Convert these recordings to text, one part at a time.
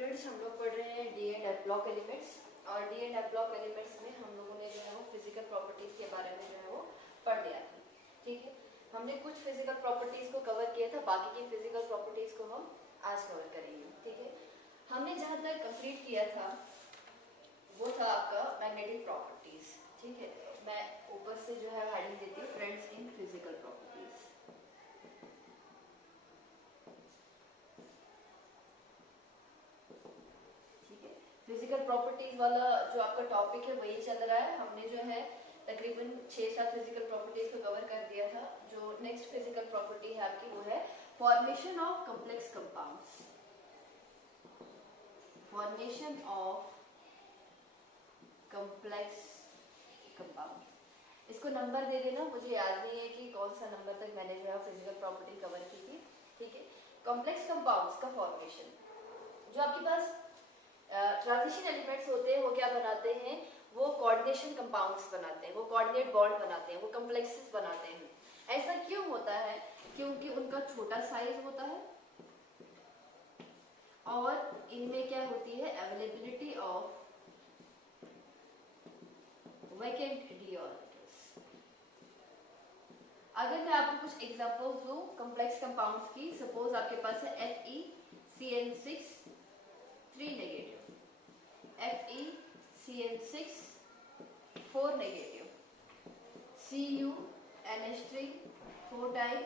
Friends हम लोग पढ़ रहे हैं D and F block elements और D and F block elements में हम लोगों ने जो है वो फिजिकल प्रॉपर्टीज के बारे में जो है वो पढ़ लिया था। ठीक है, हमने कुछ फिजिकल प्रॉपर्टीज को कवर किया था, बाकी की फिजिकल प्रॉपर्टीज को हम आज कवर करेंगे। ठीक है, हमने जहाँ तक कंप्लीट किया था वो था आपका मैग्नेटिक प्रॉपर्टीज। ठीक है, मैं ऊपर से जो है हेडिंग देती हूँ friends in physical properties. Physical properties वाला जो आपका टॉपिक है वही चल रहा है। हमने जो है तकरीबन 6-7 फिजिकल प्रॉपर्टीज को कवर कर दिया था। जो नेक्स्ट फिजिकल प्रॉपर्टी है आपकी वो है formation of complex compounds. Formation of complex compound. इसको नंबर दे देना, मुझे याद नहीं है कि कौन सा नंबर तक मैंने जो है फिजिकल प्रॉपर्टी कवर की थी। ठीक है, कॉम्प्लेक्स कंपाउंड्स का फॉर्मेशन, जो आपके पास ट्रांजिशन एलिमेंट्स होते हैं वो क्या बनाते हैं, वो कोऑर्डिनेशन कंपाउंड्स बनाते हैं, वो कोऑर्डिनेट बॉन्ड बनाते हैं, वो कॉम्प्लेक्सेस बनाते हैं। ऐसा क्यों होता है? क्योंकि उनका छोटा साइज होता है और इनमें क्या होती है, availability of vacant D orbitals. अगर मैं आपको कुछ एग्जांपल्स दूं कॉम्प्लेक्स कंपाउंड्स की, सपोज आपके पास है FeCN6 3 negative, FeCN6 4 negative, CuNH3 4 time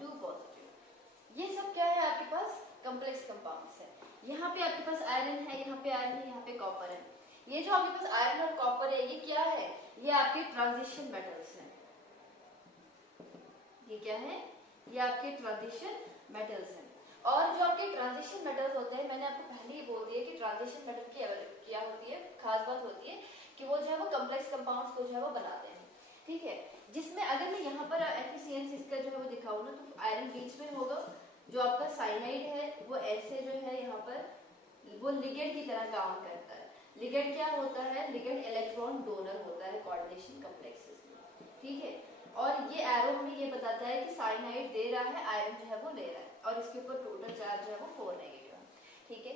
2 positive. ये सब क्या है आपके पास, कॉम्प्लेक्स कंपाउंड्स है। यहाँ पे आपके पास आयरन है, यहाँ पे आयरन है, यहाँ पे कॉपर है। ये जो आपके पास आयरन और कॉपर है ये क्या है, ये आपके ट्रांजिशन मेटल्स हैं। ये क्या है, ये आपके ट्रांजिशन मेटल्स हैं। और जो आपके ट्रांजिशन मेटल्स होते हैं, मैंने आपको पहले ही बोल दिया कि ट्रांजिशन मेटल की क्या होती है, खास बात होती है कि वो जो है वो कॉम्प्लेक्स कंपाउंड्स को जो है वो बनाते हैं। ठीक है, जिसमें अगर मैं यहाँ पर FeCN6 का जो है वो दिखाऊं ना, तो आयरन बीच में होगा, जो आपका साइनाइड है वो ऐसे जो है यहाँ पर वो लिगेंड की तरह काम करता है। लिगेंड क्या होता है, लिगेंड इलेक्ट्रॉन डोनर होता है कोऑर्डिनेशन कॉम्प्लेक्सेस में। ठीक है, और ये एरो हमें ये बताता है कि साइनाइड दे रहा है, आयरन जो है वो ले रहा है, और इसके ऊपर टोटल चार्ज जो है वो 4 नेगेटिव है। ठीक है,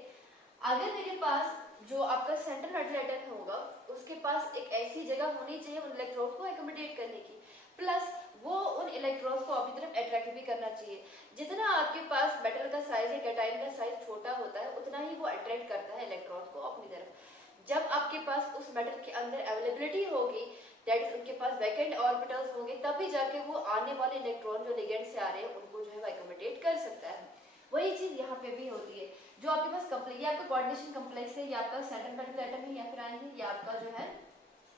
अगर मेरे पास जो आपका सेंट्रल मेटल एटम होगा उसके पास एक ऐसी जगह होनी चाहिए उन इलेक्ट्रॉन को एकोमोडेट करने की, प्लस वो उन इलेक्ट्रॉन्स को अपनी तरफ अट्रैक्ट भी करना चाहिए। जितना आपके पास मेटल का साइज है, कैटायन का साइज छोटा होता है, उतना ही वो अट्रैक्ट करता है इलेक्ट्रॉन्स को अपनी तरफ। जब आपके पास उस मेटल के अंदर अवेलेबिलिटी होगी, दैट इज उनके पास वैकेंट ऑर्बिटल्स होंगे, तभी जाके वो आने वाले इलेक्ट्रॉन जो लिगेंड से आ रहे हैं उनको जो है एकोमोडेट कर सकता है। वही चीज यहाँ पे भी होती है। जो आपके पास ये आपका कोऑर्डिनेशन कॉम्प्लेक्स है, ये आपका सेंट्रल मेटल एटम है या फिर आयन है, ये आपका जो है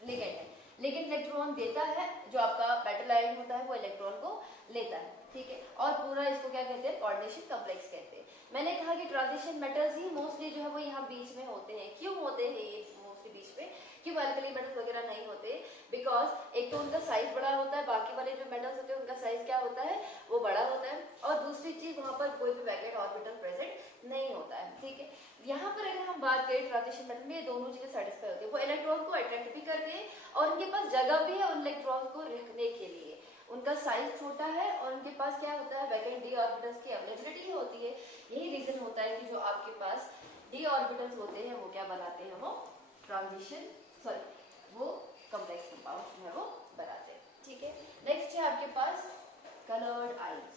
लिगेंड है। लिगेंड इलेक्ट्रॉन देता है, जो आपका मेटल आयन होता है वो इलेक्ट्रॉन को लेता है। ठीक है, और पूरा इसको क्या कहते हैं, कोऑर्डिनेशन कॉम्प्लेक्स कहते हैं। मैंने कहा कि ट्रांजिशन मेटल्स ही मोस्टली जो है वो यहाँ बीच में होते हैं। क्यों होते हैं ये मोस्टली बीच में, क्यों अल्कली मेटल्स वगैरह नहीं होते? बिकॉज एक तो उनका साइज बड़ा होता है, बाकी वाले जो मेटल्स होते हैं उनका साइज क्या होता है, वो बड़ा होता है, और दूसरी चीज वहां पर कोई भी वैकेंट ऑर्बिटल प्रेजेंट नहीं होता है। ठीक है, यहाँ पर अगर हम बात करें ट्रांजिशन मेटल में, ये दोनों चीजें सेटिस्फाई होती है, वो इलेक्ट्रॉन को अट्रैक्ट भी करते हैं और उनके पास जगह भी है उन इलेक्ट्रॉन को रखने के लिए। उनका साइज छोटा है और उनके पास क्या होता है, वैकेंट डी ऑर्बिटल्स की अवेलेबिलिटी होती है। यही रीजन होता है कि जो आपके पास डी ऑर्बिटल्स होते हैं वो क्या बनाते हैं, वो ट्रांजिशन वो कॉम्प्लेक्स कंपाउंड जो है वो बनाते हैं। ठीक है, नेक्स्ट है आपके पास coloured ions.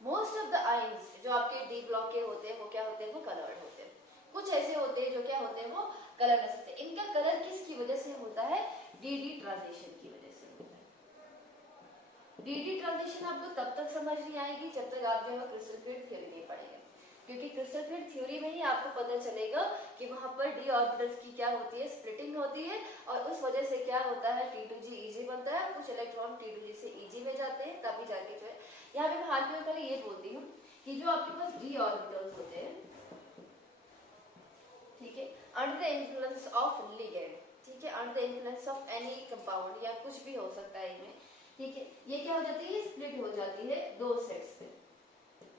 Most of the ions जो आपके डी ब्लॉक के होते हैं वो क्या होते हैं, वो कलर्ड होते हैं। कुछ ऐसे होते हैं जो क्या होते हैं, वो कलर नहीं सकते। इनका कलर किसकी वजह से होता है, डी ट्रांजिशन की वजह से होता है। डी ट्रांजिशन आपको तब तक समझ नहीं आएगी जब तक आप जो है क्रिस्टल फील्ड थ्योरी नहीं पढ़ेंगे, क्योंकि क्रिस्टल फील्ड थ्योरी में ही आपको पता चलेगा कि वहां पर डी ऑर्बिटल्स की क्या होती है, स्प्लिटिंग होती है, और उस वजह से क्या होता है, T2G Eg बनता है, कुछ इलेक्ट्रॉन T2G से Eg में जाते हैं, तभी जाके जो है यहाँ पे मैं हाथ में पहले ये बोलती हूँ कि जो आपके पास डी ऑर्बिटल्स होते हैं, ठीक है, under the influence of ligand, ठीक है, under the influence of any compound या कुछ भी हो सकता है इनमें, ठीक है, ये क्या हो जाती है, स्प्लिट हो जाती है दो सेट्स में,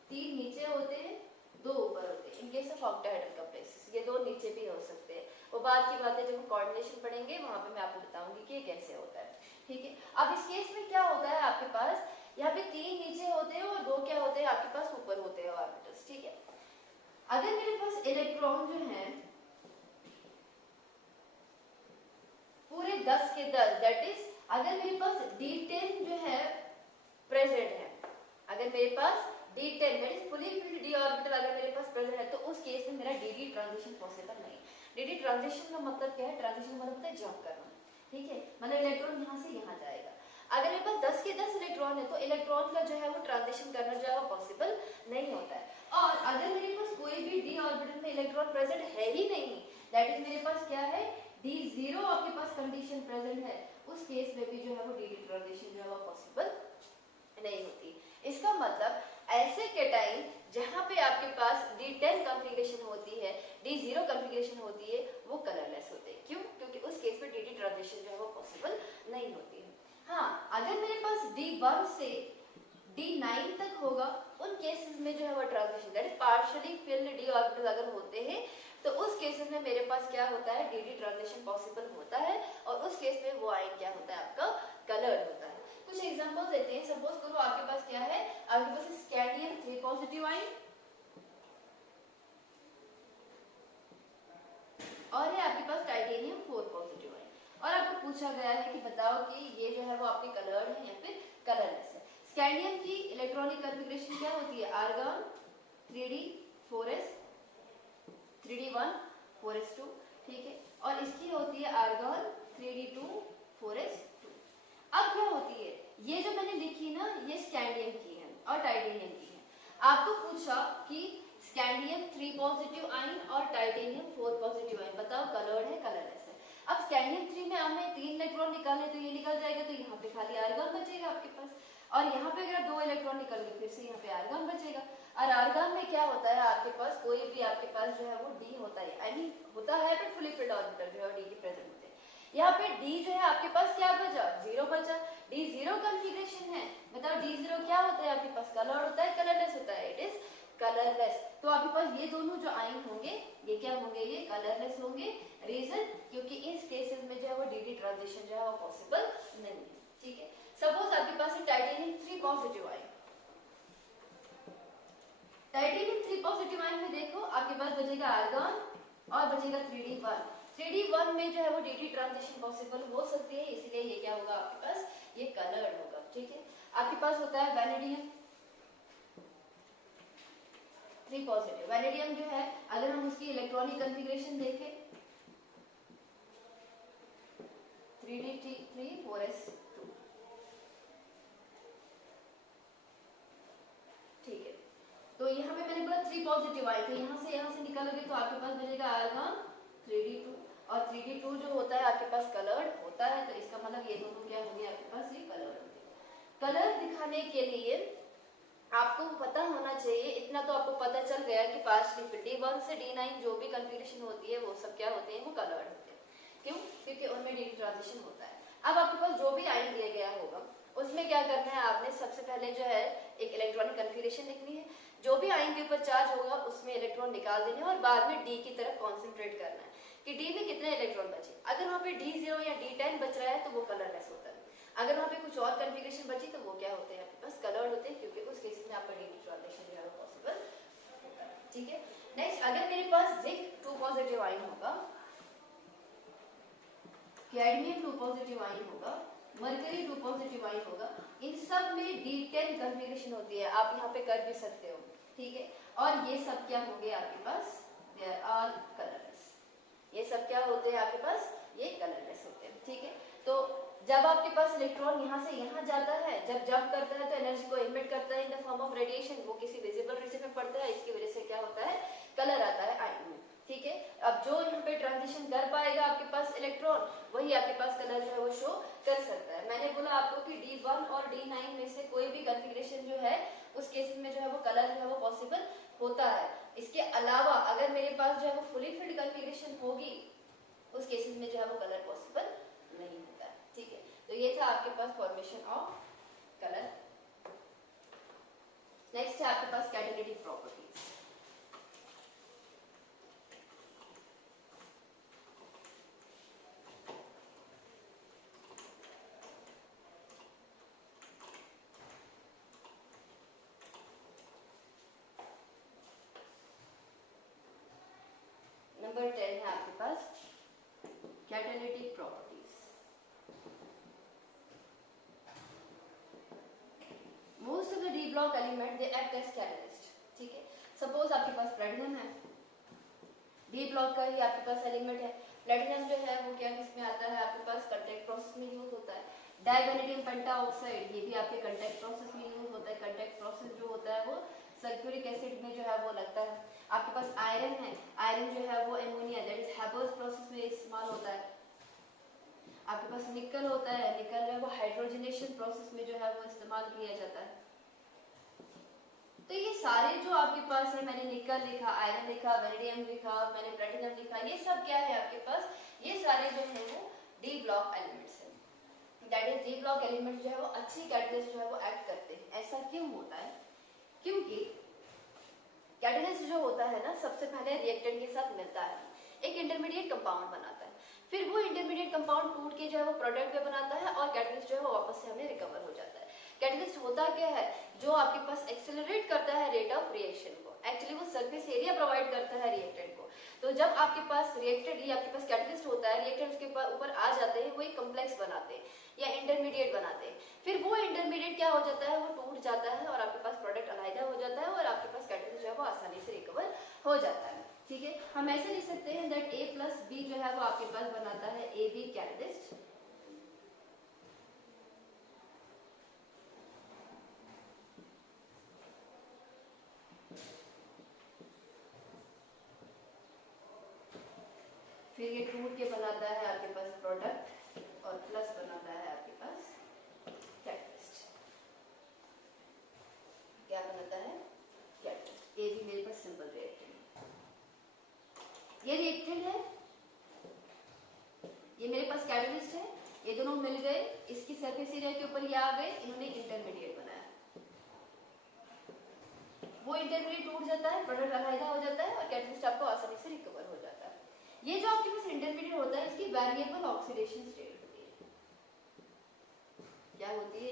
3 नीचे होते हैं, 2 ऊपर होते हैं। In case of octahedral complexes ये 2 नीचे भी हो सकते हैं। वो बात की बात है, जब हम कोऑर्डिनेशन पढ़ेंगे वहां पे मैं आपको बताऊंगी कि ये कैसे होता है। ठीक है, अब इस केस में क्या होता है आपके पास यहाँ पे 3 नीचे होते हैं और 2 क्या होते हैं आपके पास ऊपर होते हैं ऑर्बिटल्स, ठीक है। अगर मेरे पास इलेक्ट्रॉन जो है पूरे 10 के 10, दैट इज अगर मेरे पास D10 जो है प्रेजेंट है, अगर मेरे पास D10 that is fully filled d orbital अगर मेरे पास प्रेजेंट है, तो उस केस में मेरा dd ट्रांजिशन पॉसिबल नहीं। dd ट्रांजिशन का मतलब क्या है? ट्रांजिशन का मतलब होता है जंप करना, ठीक है, मतलब इलेक्ट्रॉन यहाँ से यहाँ जाएगा। अगर मेरे पास 10 के 10 इलेक्ट्रॉन है तो इलेक्ट्रॉन का जो है वो ट्रांजिशन करना जो है वो पॉसिबल नहीं होता है। और अगर मेरे पास कोई भी d ऑर्बिटल में इलेक्ट्रॉन प्रेजेंट है ही नहीं, दैट इज मेरे पास क्या है, D0 आपके पास कंडीशन प्रेजेंट है, उस केस में भी जो है वो dd ट्रांजिशन जो है वो पॉसिबल नहीं होती। इसका मतलब ऐसे कैटाइन जहां पे आपके पास D10 कॉन्फ़िगरेशन होती है, D0 कॉन्फ़िगरेशन होती है, वो कलरलेस होते हैं। क्यों? क्योंकि उस केस में dd ट्रांजिशन जो है वो पॉसिबल नहीं होती है। हाँ, अगर मेरे पास D1 से D9 तक होगा, उन केसेस में जो है वो transition that is partially field d orbital अगर होते हैं, तो उस केसेस में मेरे पास क्या होता है, dd ट्रांजिशन पॉसिबल होता है, और उस केस में वो आयन क्या होता है, आपका कलर्ड होता है। कुछ एग्जांपल्स देते हैं। सपोज करो आपके पास क्या है, आपके पास स्कैंडियम 3 पॉजिटिव आयन और है आपके पास टाइटेनियम 4 पॉजिटिव आयन, और आपको पूछा गया है कि बताओ कि ये जो है वो आपके कलर्ड है या फिर कलरलेस है। स्कैंडियम की इलेक्ट्रॉनिक कॉन्फ़िगरेशन क्या होती है, argon 3d 4s 3d1 4s2, ठीक है, और इसकी होती है आर्गन 3d2 4s2। अब क्या होती है, ये जो मैंने लिखी ना, ये स्कैंडियम की है और टाइटेनियम की है। आपको पूछा कि स्कैंडियम 3 पॉजिटिव आयन और टाइटेनियम 4 पॉजिटिव आयन, बताओ कलर्ड है कलरलेस है। अब स्कैंडियम 3 में हमने 3 इलेक्ट्रॉन निकाले तो ये निकल जाएगा, तो यहाँ पे खाली आर्गन बचेगा आपके पास, और यहाँ पे अगर 2 इलेक्ट्रॉन निकल गए फिर से यहाँ पे आर्गन बचेगा। और आर्गन में क्या होता है, आपके पास कोई भी आपके पास जो है वो d होता है, आई मीन होता है, बट फुली फिल्ड ऑर्बिटल जो है d के प्रेजेंट होते हैं। यहाँ पे d जो है आपके पास क्या बचा, 0 बचा। D0 कॉन्फ़िगरेशन है, बताओ D0 क्या होता है आपके पास, कलर्ड होता है कलरलेस होता है, इट इज कलरलेस। तो आपके पास ये दोनों जो आयन होंगे ये क्या होंगे, ये कलरलेस होंगे। रीजन, क्योंकि इस केसेस में जो है वो dd ट्रांजिशन जो है वो पॉसिबल नहीं है, ठीक है। सपोज आपके पास titanium 3 positive ion, titanium 3 positive ion में देखो आपके पास बचेगा आर्गन और बचेगा 3d1। 3d1 में जो है वो dd ट्रांजिशन पॉसिबल हो सकती है, इसलिए ये क्या होगा आपके पास, ये कलर्ड होगा, ठीक है। आपके पास होता है वैनेडियम 3 पॉजिटिव। वैनेडियम जो है अगर हम उसकी इलेक्ट्रॉनिक कॉन्फ़िगरेशन देखें 3d3 4s2, ठीक है। तो यहाँ पे मैंने बोला 3 पॉजिटिव आए, तो यहाँ से निकालोगे तो आपके पास बचेगा आर्गन 3d2, और 3d2 जो होता है आपके पास कलर्ड होता है, तो इसका मतलब ये दोनों क्या होंगे आपके पास, ये कलर्ड होंगे। कलर दिखाने के लिए आपको पता होना चाहिए, इतना तो आपको पता चल गया कि पार्शियली D1 से D9 जो भी कॉन्फ़िगरेशन होती है वो सब क्या होते हैं, वो कलर्ड होते हैं। क्यों? क्योंकि उनमें डी ट्रांजिशन होता है। अब आपके पास जो भी आयन दिया गया होगा उसमें क्या करना है, आपने सबसे पहले जो है एक इलेक्ट्रॉनिक कॉन्फ़िगरेशन लिखनी है, जो भी आयन के ऊपर चार्ज होगा उसमें इलेक्ट्रॉन निकाल देने और बाद में डी की तरफ कॉन्सेंट्रेट करना है कि डी में कितने इलेक्ट्रॉन बचे। अगर वहाँ पे D0 या D10 बच रहा है तो वो कलरलेस होता है, अगर वहाँ पे कुछ और कॉन्फ़िगरेशन बची तो वो क्या होते हैं आपके पास, कलर्ड होते हैं, क्योंकि उस केस में आपका डी ट्रांजिशन जो है वो पॉसिबल होता है, ठीक है। नेक्स्ट, अगर मेरे पास जिंक 2 पॉजिटिव आयन होगा, कैडमियम 2 पॉजिटिव आयन होगा, मरकरी 2 पॉजिटिव आयन होगा, इन सब में D10 कॉन्फ़िगरेशन होती है, आप यहाँ पे कर भी सकते हो, ठीक है। और ये सब क्या होंगे आपके पास, दे आर ऑल कलरलेस। ये सब क्या होते हैं आपके पास, ये कलरलेस होते हैं, ठीक है। तो जब आपके पास इलेक्ट्रॉन यहाँ से यहाँ जाता है, जब जंप करता है तो एनर्जी को इमिट करता है in the form of radiation, वो किसी विजिबल रीजन में पड़ता है, इसकी वजह से क्या होता है, कलर आता है आयन में, ठीक है। अब जो यहाँ पे ट्रांजिशन कर पाएगा आपके पास इलेक्ट्रॉन, वही आपके पास कलर जो है वो शो कर सकता है। मैंने बोला आपको कि D1 और D9 में से कोई भी कॉन्फ़िगरेशन जो है उस केस में जो है वो कलर जो है वो पॉसिबल होता है। इसके अलावा अगर मेरे पास जो है वो फुली फिल्ड कॉन्फ़िगरेशन होगी उस केसेस में जो है वो कलर पॉसिबल नहीं होता है, ठीक है। तो ये था आपके पास फॉर्मेशन ऑफ कलर। नेक्स्ट है आपके पास कैटालिटिक प्रॉपर्टीज। नंबर 10 है आपके पास catalytic properties. Most of the D block element they act as catalyst. ठीक है, सपोज आपके पास प्लेटिनम है, डी ब्लॉक का ही आपके पास एलिमेंट है। प्लेटिनम जो है वो क्या किसमें आता है आपके पास, कंटैक्ट प्रोसेस में यूज होता है। डाइवेनेडियम पेंटाऑक्साइड ये भी आपके कंटैक्ट प्रोसेस में यूज होता है। कंटैक्ट प्रोसेस जो होता है वो सल्फ्यूरिक एसिड में जो है वो लगता है। आपके पास आयरन है, आयरन जो है वो ammonia that is Haber's process में इस्तेमाल होता है। आपके पास निकल होता है, निकल जो है वो हाइड्रोजनेशन प्रोसेस में जो है वो इस्तेमाल किया जाता है। तो ये सारे जो आपके पास है, मैंने निकल लिखा, आयरन लिखा, वेनेडियम लिखा, मैंने प्लेटिनम लिखा, ये सब क्या है आपके पास, ये सारे जो है वो डी ब्लॉक एलिमेंट्स हैं। That is D block element जो है वो अच्छी कैटलिस्ट जो है वो एक्ट करते हैं। ऐसा क्यों होता है, क्योंकि कैटलिस्ट जो होता है ना सबसे पहले रिएक्टेंट के साथ मिलता है, एक इंटरमीडिएट कंपाउंड बनाता है, फिर वो इंटरमीडिएट कंपाउंड टूट के जो है वो प्रोडक्ट में बनाता है और कैटलिस्ट जो है वो वापस से हमें रिकवर हो जाता है। कैटलिस्ट होता क्या है, जो आपके पास एक्सेलरेट करता है रेट ऑफ रिएक्शन को। एक्चुअली वो सरफेस एरिया प्रोवाइड करता है रिएक्टेंट को। तो जब आपके पास रिएक्टेंट ये आपके पास कैटलिस्ट होता है, रिएक्टेंट उसके ऊपर आ जाते हैं, वो एक कॉम्प्लेक्स बनाते हैं या इंटरमीडिएट बनाते हैं। फिर वो इंटरमीडिएट क्या हो जाता है, वो टूट जाता है और आपके पास प्रोडक्ट अलग हो जाता है और आपके पास कैटलिस्ट जो है वो आसानी से रिकवर हो जाता है। ठीक है, हम ऐसे लिख सकते हैं दैट A प्लस बी जो है वो आपके पास बनाता है ए बी कैटलिस्ट। फिर ये टूट के बनाता है आपके पास प्रोडक्ट और प्लस बनाता है आपके पास कैटलिस्ट। क्या बनाता है, कैटलिस्ट। ये भी मेरे पास सिंपल रिएक्टेंट है, ये रिएक्टेंट है, ये मेरे पास कैटलिस्ट है, ये दोनों मिल गए, इसकी सरफेस एरिया के ऊपर ये आ गए, इन्होंने इंटरमीडिएट बनाया। वो इंटरमीडिएट टूट जाता है, प्रोडक्ट अलग हो जाता है और कैटलिस्ट आपको आसानी से रिकवर हो जाता है। ये जो आपके पास इंटरमीडिएट होता है इसकी वेरिएबल ऑक्सीडेशन स्टेट होती है। क्या होती है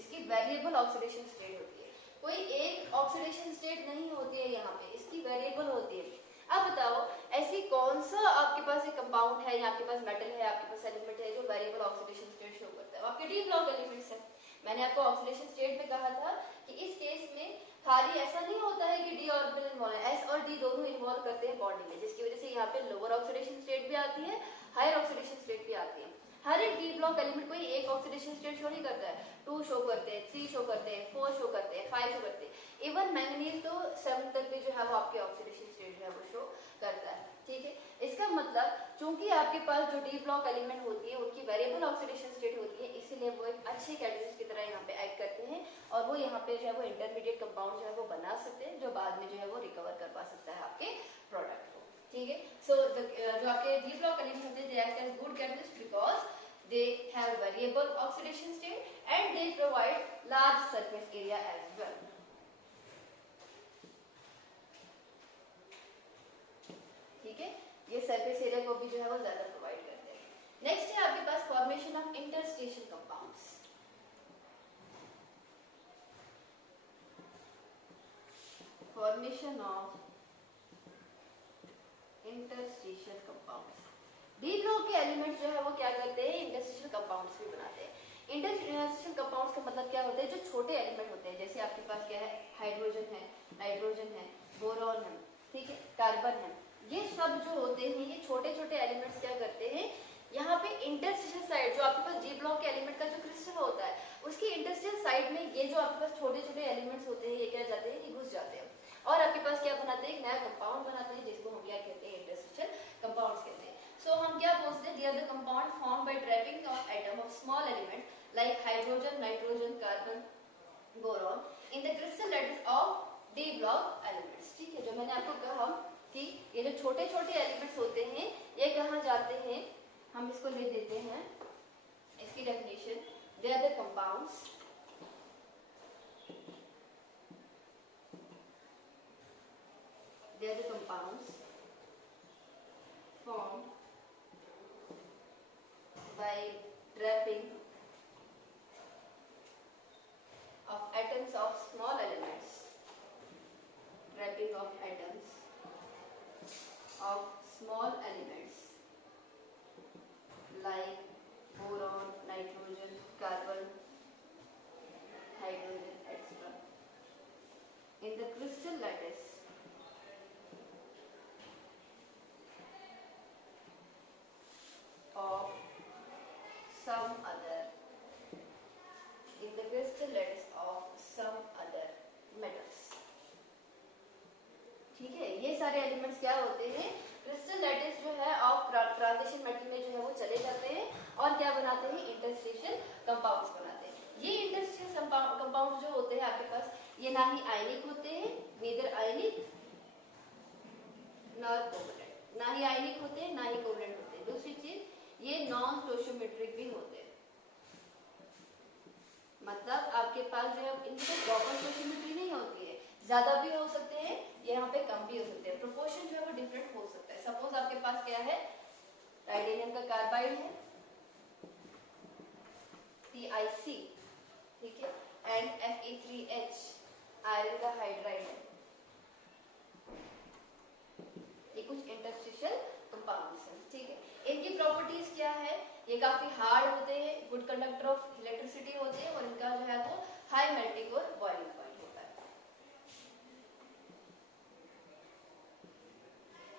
इसकी वेरिएबल ऑक्सीडेशन स्टेट होती है। कोई एक ऑक्सीडेशन स्टेट नहीं होती है यहाँ पे, इसकी वेरिएबल होती है। अब बताओ ऐसी कौन सा आपके पास एक कंपाउंड है या आपके पास मेटल है, आपके पास एलिमेंट है जो वेरिएबल ऑक्सीडेशन स्टेट शो करता है, आपके डी ब्लॉक एलिमेंट्स है। मैंने आपको ऑक्सीडेशन स्टेट में कहा था कि इस केस में खाली ऐसा नहीं होता है कि डी ऑर्बिटल इन्वॉल्व है, एस और डी दोनों इन्वॉल्व करते हैं बॉन्डिंग में, जिसकी वजह से यहाँ पे लोअर ऑक्सीडेशन स्टेट भी आती है, हायर ऑक्सीडेशन स्टेट भी आती है। हर एक डी ब्लॉक एलिमेंट कोई एक ऑक्सीडेशन स्टेट शो नहीं करता है, 2 शो करते हैं, 3 शो करते हैं, 4 शो करते हैं, 5 शो करते हैं, इवन मैंगनीज तो 7 तक भी जो है वो आपके ऑक्सीडेशन स्टेट जो है वो शो करता है। ठीक है, इसका मतलब चूंकि आपके पास जो डी ब्लॉक एलिमेंट होती है उनकी वेरिएबल ऑक्सीडेशन स्टेट होती है, इसीलिए वो एक अच्छे कैटलिस्ट की तरह यहाँ पे एक्ट करते हैं और वो यहाँ पे जो है वो इंटरमीडिएट कंपाउंड जो है वो बना सकते हैं जो बाद में जो है वो रिकवर कर पा सकता है आपके प्रोडक्ट को। ठीक है, सो जो आपके डी ब्लॉक एलिमेंट होते हैं they act as good catalyst because they have variable oxidation state and they provide large surface area as well. ठीक है, ये सरफेस एरिया को भी जो है वो ज्यादा प्रोवाइड करते हैं। नेक्स्ट है आपके पास formation of interstitial compounds. Formation of interstitial compounds. D block के एलिमेंट जो है वो क्या करते हैं, इंटरस्टिशियल कंपाउंड्स भी बनाते हैं। इंटरस्टिशियल कंपाउंड्स का मतलब क्या होता है, जो छोटे एलिमेंट होते हैं, जैसे आपके पास क्या है, हाइड्रोजन है, नाइट्रोजन है, बोरॉन है, ठीक है, कार्बन है, ये सब जो होते हैं ये छोटे छोटे एलिमेंट्स क्या करते हैं, यहाँ पे इंटरस्टिशियल साइड जो आपके पास डी ब्लॉक के एलिमेंट का जो क्रिस्टल होता है उसकी इंटरस्टिशियल साइड में ये जो आपके पास छोटे छोटे एलिमेंट्स होते हैं ये क्या जाते हैं, ये घुस जाते हैं और आपके पास क्या बनाते हैं, एक नया कंपाउंड बनाते हैं जिसको हम क्या कहते हैं, इंटरस्टिशियल कंपाउंड्स कहते हैं। सो हम क्या बोलते हैं, they are the compound form by trapping of atom of small element like hydrogen, nitrogen, carbon, boron in the crystal that is of D block elements. ठीक है, जो मैंने आपको कहा कि ये जो छोटे छोटे एलिमेंट्स होते हैं ये कहाँ जाते हैं, हम इसको ले देते हैं, इसकी definition, they are the compounds they are the compounds formed by trapping of atoms of small elements, trapping of atoms of elements क्या होते हैं, क्रिस्टल लैटिस जो है ऑफ ट्रांजिशन मेटल में जो है वो चले जाते हैं और क्या बनाते हैं, इंटरस्टेशियल कंपाउंड्स बनाते हैं। ये इंटरस्टेशियल कंपाउंड जो होते हैं आपके पास, ये ना ही आयनिक होते हैं, नीदर आयनिक नॉर कोवलेंट, ना ही आयनिक होते हैं ना ही कोवलेंट होते हैं। दूसरी चीज ये नॉन स्टोइचियोमेट्रिक भी होते हैं, मतलब आपके पास जो है इनकी प्रॉपर स्टोइचियोमेट्री नहीं होती है, ज्यादा भी हो सकते हैं, यहाँ पे कम भी हो सकते हैं, प्रोपोर्शन जो है वो डिफरेंट हो सकता है। सपोज आपके पास क्या है, टाइटेनियम का कार्बाइड है TiC, ठीक है, एंड Fe3H आयरन का हाइड्राइड है। ये कुछ इंटरस्टिशियल कंपाउंड्स हैं, ठीक है। इनकी प्रॉपर्टीज क्या है, ये काफी हार्ड होते हैं, गुड कंडक्टर ऑफ इलेक्ट्रिसिटी होते हैं और इनका जो है वो हाई मेल्टिंग और बॉइलिंग पॉइंट होता है।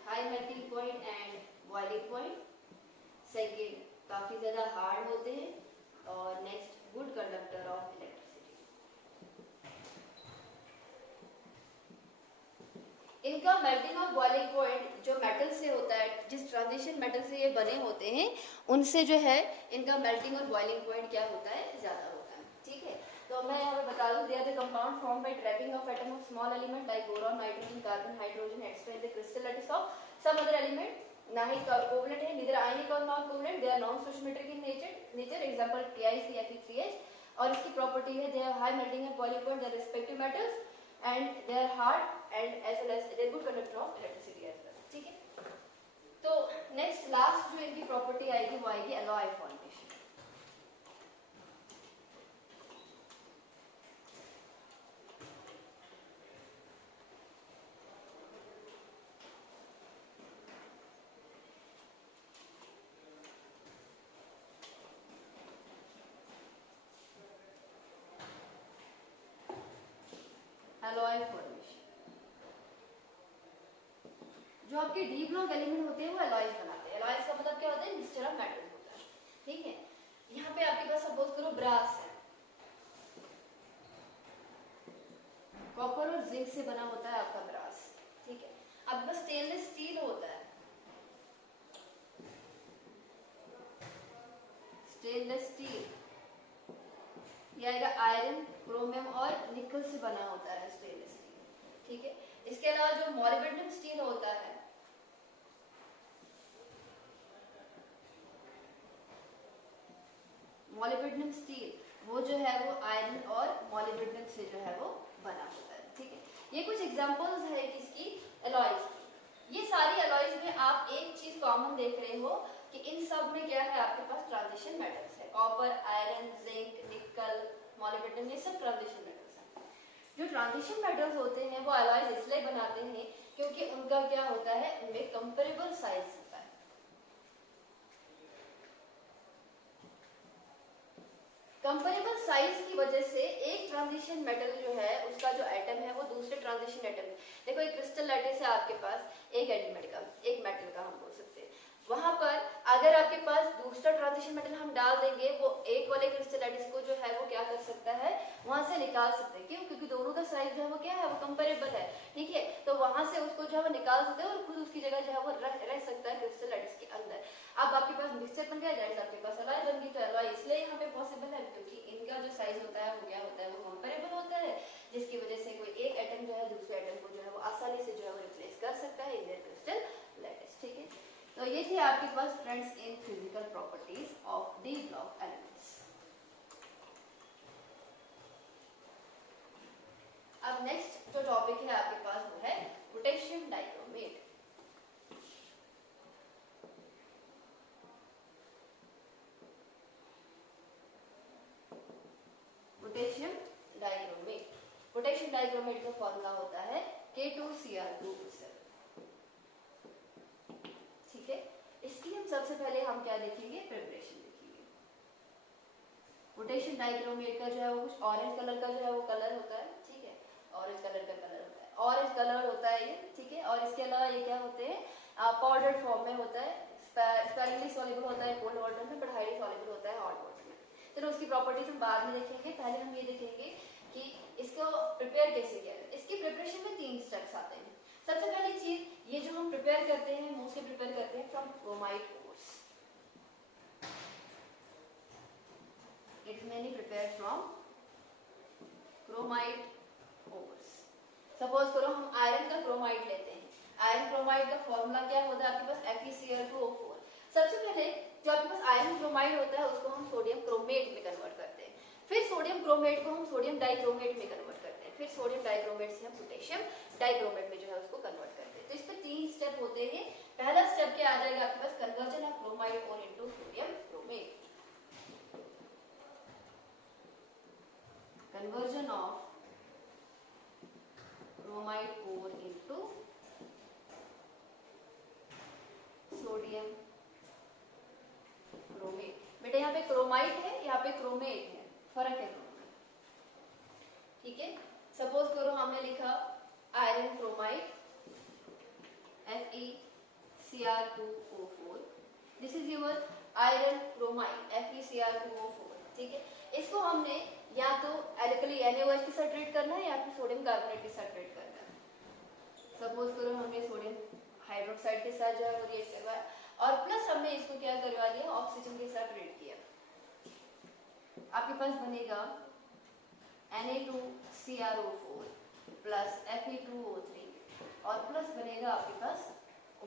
High melting point and boiling point. Second, काफी ज्यादा हार्ड होते हैं और next good conductor of electricity. इनका मेल्टिंग और बॉइलिंग पॉइंट जो मेटल से होता है, जिस ट्रांजिशन मेटल से ये बने होते हैं उनसे जो है इनका मेल्टिंग और बॉइलिंग पॉइंट क्या होता है, ज्यादा होता है, ठीक है। तो मैं यहाँ पे बता दूं, they are the compound form by trapping of atom of small element like boron, nitrogen, carbon, hydrogen etcetera in the crystal lattice of some other element, ना ही कोवलेंट है, नीदर आयनिक और non covalent, they are non stoichiometric in nature example TiC, Fe3H। और इसकी property है they have high melting and boiling point, their respective metals and they are hard and as well as they are good conductor of electricity as well, ठीक है। तो next last जो इनकी property आएगी वो आएगी एलॉय फॉर्मेशन। एलॉय फॉर्मेशन, जो आपके डी ब्लॉक एलिमेंट होते हैं वो एलॉयज बनाते हैं। एलॉयज का मतलब क्या होता है, मिक्सचर ऑफ मेटल होता है, ठीक है। यहाँ पे आपके पास सपोज करो ब्रास है, कॉपर और जिंक से बना होता है आपका ब्रास, ठीक है। आपके पास स्टेनलेस स्टील होता है, स्टेनलेस स्टील ये आएगा आयरन, क्रोमियम और निकल से बना होता है स्टेनलेस स्टील, ठीक है। इसके अलावा जो मॉलिब्डेनम स्टील होता है, मॉलिब्डेनम स्टील वो जो है वो आयरन और मॉलिब्डेनम से जो है वो बना होता है, ठीक है। ये कुछ एग्जांपल्स है किसकी, एलॉयज की। ये सारी एलॉयज में आप एक चीज कॉमन देख रहे हो कि इन सब में क्या है, आपके पास ट्रांजिशन मेटल्स है, कॉपर, आयरन, जिंक, निकल, मॉलिब्डेनम, ये सब ट्रांजिशन मेटल्स हैं। जो ट्रांजिशन मेटल्स होते हैं वो एलॉयज इसलिए बनाते हैं क्योंकि उनका क्या होता है, उनमें कंपेरेबल साइज होता है। कंपेरेबल साइज की वजह से एक ट्रांजिशन मेटल जो है उसका जो एटम है वो दूसरे ट्रांजिशन एटम, देखो एक क्रिस्टल लैटिस है आपके पास एक एलिमेंट का, एक मेटल का हम बोल सकते हैं, वहां पर अगर आपके पास दूसरा ट्रांजिशन मेटल हम डाल देंगे वो एक वाले क्रिस्टल लैटिस को जो है वो क्या कर सकता है, वहां से निकाल सकते हैं। क्यों, क्योंकि दोनों का साइज जो है वो क्या है, वो कंपेरेबल है, ठीक है। तो वहां से उसको जो है वो निकाल सकते हैं और खुद उसकी जगह जो है वो रह सकता है क्रिस्टल लैटिस के अंदर। अब आपके पास मिक्सचर बन गया, दैट आपके पास एलॉय बन गई। तो एलॉय इसलिए यहाँ पे पॉसिबल है क्योंकि इनका जो साइज होता है वो क्या होता है, वो कंपेरेबल होता है, जिसकी वजह से कोई एक एटम जो है दूसरे एटम को जो है वो आसानी से जो है वो रिप्लेस कर सकता है इन देयर क्रिस्टल लैटिस, ठीक है। तो ये थी आपके पास friends in physical properties of D block elements. अब नेक्स्ट जो टॉपिक है आपके पास वो है potassium dichromate. Potassium dichromate, potassium dichromate का फॉर्मूला होता है K2Cr2, ठीक है। इसकी हम सबसे पहले हम क्या देखेंगे, प्रिपरेशन देखेंगे। पोटेशियम डाइक्रोमेट का जो है वो कुछ ऑरेंज कलर का जो है वो कलर होता है, ठीक है, ऑरेंज कलर का कलर होता है, ऑरेंज कलर होता है ये, ठीक है। और इसके अलावा ये क्या होते हैं, पाउडर्ड फॉर्म में होता है, स्पेरिंगली सॉल्युबल होता है कोल्ड वाटर में, बट हाईली सॉल्युबल होता है हॉट वाटर में। चलो उसकी प्रॉपर्टीज हम बाद में देखेंगे, पहले हम ये देखेंगे कि इसको प्रिपेयर कैसे किया जाए। इसकी प्रिपरेशन में 3 स्टेप्स आते हैं। सबसे पहली चीज ये जो हम प्रिपेयर करते हैं मोस्टली प्रिपेयर करते हैं from chromite ores. It is mainly prepared from chromite ores. Suppose करो हम आयरन का क्रोमाइड लेते हैं. आयरन क्रोमाइड का फॉर्मूला क्या होता है आपके पास FeCl2O4. सबसे पहले जो आपके पास आयरन क्रोमाइड होता है उसको हम सोडियम क्रोमेट में कन्वर्ट करते हैं. फिर सोडियम क्रोमेट को हम सोडियम डाइक्रोमेट में कन्वर्ट करते हैं. फिर सोडियम डाइक्रोमेट से हम पोटेशियम डाइक्रोमेट में जो है उसको कन्वर्ट करते हैं. तो इस पे 3 स्टेप होते हैं. पहला स्टेप क्या आ जाएगा आपके पास conversion of chromite ore into sodium chromate. Conversion of chromite ore into sodium chromate. बेटा यहाँ पे क्रोमाइट है, यहाँ पे क्रोमेट है, फर्क है दोनों में. ठीक है. सपोज करो हमने लिखा iron chromite FeCl2O4. This is your iron chromite FeCl2O4. ठीक है. इसको हमने या तो एल्कली NaOH के साथ ट्रीट करना है या फिर सोडियम कार्बोनेट के साथ ट्रीट करना है. सपोज करो हमने सोडियम हाइड्रोक्साइड के साथ जो है वो रिएक्ट करवाया और प्लस हमने इसको क्या करवा दिया ऑक्सीजन के साथ ट्रीट किया. आपके पास बनेगा Na2CrO4 प्लस Fe2O3 और प्लस बनेगा आपके पास